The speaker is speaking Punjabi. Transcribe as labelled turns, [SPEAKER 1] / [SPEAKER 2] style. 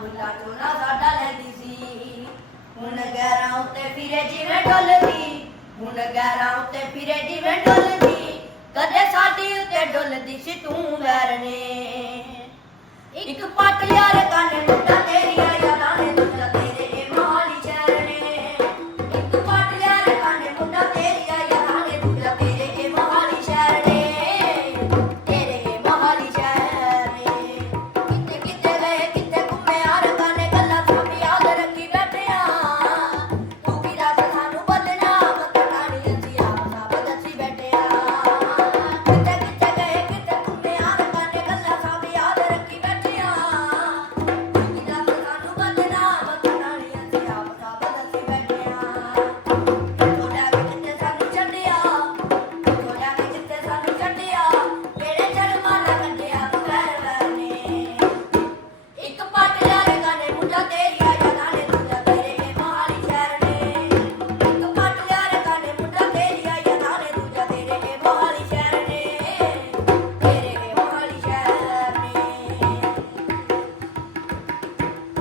[SPEAKER 1] ਫੁੱਲਾ ਚੋਲਾ ਸਾਡਾ ਲੈਂਦੀ ਸੀ। ਹੁਣ ਗਹਿਰਾਂ ਉੱਤੇ ਫਿਰੇ ਜਿਵੇਂ ਢੋਲਦੀ ਹੁਣ ਗਹਿਰਾਂ ਉੱਤੇ ਫਿਰੇ ਜਿਵੇਂ ਢੋਲ